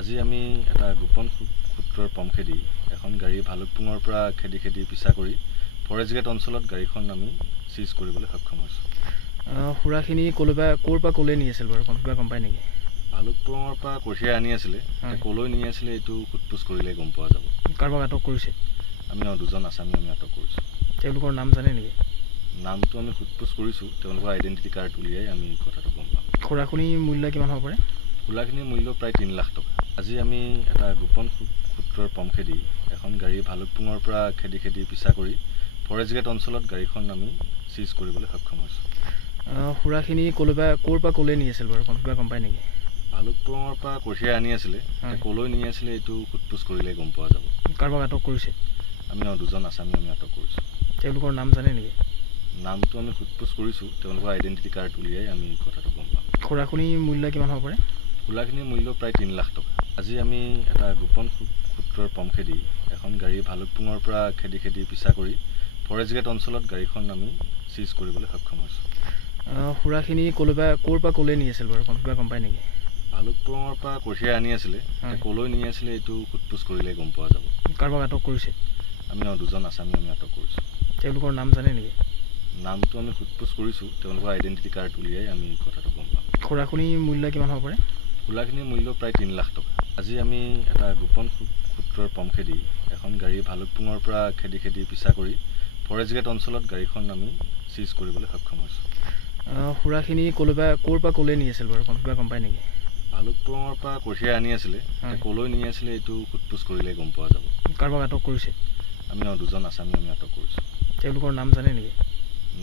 আজি আমি এটা গোপন সূত্ৰৰ পম খেদি এখন গাড়ী ভালুকপুঙৰ পৰা খেদি পিছা কৰি ফৰেষ্ট গেট অঞ্চলত গাড়ীখন আমি সিজ কৰিবলৈ সক্ষম হৈছোঁ। খুৰাখিনি ক'ৰ পৰা ক'লৈ নি আছিল বাৰু কিবা গম পায় নেকি? ভালুকপুঙৰ পৰা কঢ়িয়াই আনি আছিলে, ক'লৈ নি আছিলে এইটো সোধপোছ কৰিলে গম পোৱা যাব। কাৰোবাক আটক কৰিছে? আমি দুজন আছামী আমি আটক কৰিছোঁ। তেওঁলোকৰ নাম জানে নেকি? নামটো আমি সোধপোছ কৰিছোঁ, তেওঁলোকৰ আইডেণ্টিটি কাৰ্ড উলিয়াই আমি কথাটো গম পাম। খুৰাখিনিৰ মূল্য কিমান হ'ব পাৰে? খুৰাখিনিৰ মূল্য প্ৰায় 3 লাখ টকা। আজি আমি এটা গোপন সূত্ৰৰ পম খেদি এখন গাড়ী ভালুকপুঙৰ পৰা খেদি পিছা কৰি ফৰেষ্ট গেট অঞ্চলত গাড়ীখন আমি সিজ কৰিবলৈ সক্ষম হৈছোঁ। খুৰাখিনি ক'ৰ পৰা ক'লৈ নি আছিল বাৰু কিবা গম পায় নেকি? ভালুকপুঙৰ পৰা কঢ়িয়াই আনি আছিলে, ক'লৈ নি আছিলে এইটো সোধপোছ কৰিলে গম পোৱা যাব। কাৰোবাক আটক কৰিছে? আমি দুজন আছামী আমি আটক কৰিছোঁ। তেওঁলোকৰ নাম জানে নেকি? নামটো আমি সোধপোছ কৰিছোঁ, তেওঁলোকৰ আইডেণ্টিটি কাৰ্ড উলিয়াই আমি কথাটো গম পাম। খুৰাখিনিৰ মূল্য কিমান হ'ব পাৰে? খুৰাখিনিৰ মূল্য প্ৰায় 3 লাখ টকা। আজি আমি এটা গোপন সূত্ৰৰ পম খেদি এখন গাড়ী ভালুকপুঙৰ পৰা খেদি পিছা কৰি ফৰেষ্ট গেট অঞ্চলত গাড়ীখন আমি সিজ কৰিবলৈ সক্ষম হৈছোঁ। খুৰাখিনি ক'ৰ পৰা ক'লৈ নি আছিল বাৰু কিবা গম পায় নেকি? ভালুকপুঙৰ পৰা কঢ়িয়াই আনি আছিলে, ক'লৈ নি আছিলে এইটো সোধপোছ কৰিলে গম পোৱা যাব। কাৰোবাক আটক কৰিছে? আমি দুজন আছামী আমি আটক কৰিছোঁ। তেওঁলোকৰ নাম জানে নেকি? নামটো আমি সোধপোছ কৰিছোঁ, তেওঁলোকৰ আইডেণ্টিটি কাৰ্ড উলিয়াই আমি কথাটো গম পাম। খুৰাখিনিৰ মূল্য কিমান হ'ব পাৰে? খুৰাখিনিৰ মূল্য প্ৰায় 3 লাখ টকা। আজি আমি এটা গোপন সূত্ৰৰ পম খেদি এখন গাড়ী ভালুকপুঙৰ পৰা খেদি পিছা কৰি ফৰেষ্ট গেট অঞ্চলত গাড়ীখন আমি সিজ কৰিবলৈ সক্ষম হৈছোঁ। খুৰাখিনি ক'ৰ পৰা ক'লৈ নি আছিল বাৰু কিবা গম পায় নেকি? ভালুকপুঙৰ পৰা কঢ়িয়াই আনি আছিলে, ক'লৈ নি আছিলে এইটো সোধপোছ কৰিলে গম পোৱা যাব। কাৰোবাক আটক কৰিছে? আমি দুজন আছামী আমি আটক কৰিছোঁ। তেওঁলোকৰ নাম জানে নেকি?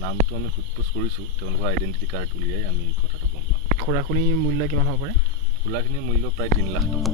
নামটো আমি সোধপোছ কৰিছোঁ, তেওঁলোকৰ আইডেণ্টিটি কাৰ্ড উলিয়াই আমি কথাটো গম পাম। খুৰাখিনিৰ মূল্য কিমান হ'ব পাৰে? খুৰাখিনিৰ মূল্য প্ৰায় 3 লাখ টকা।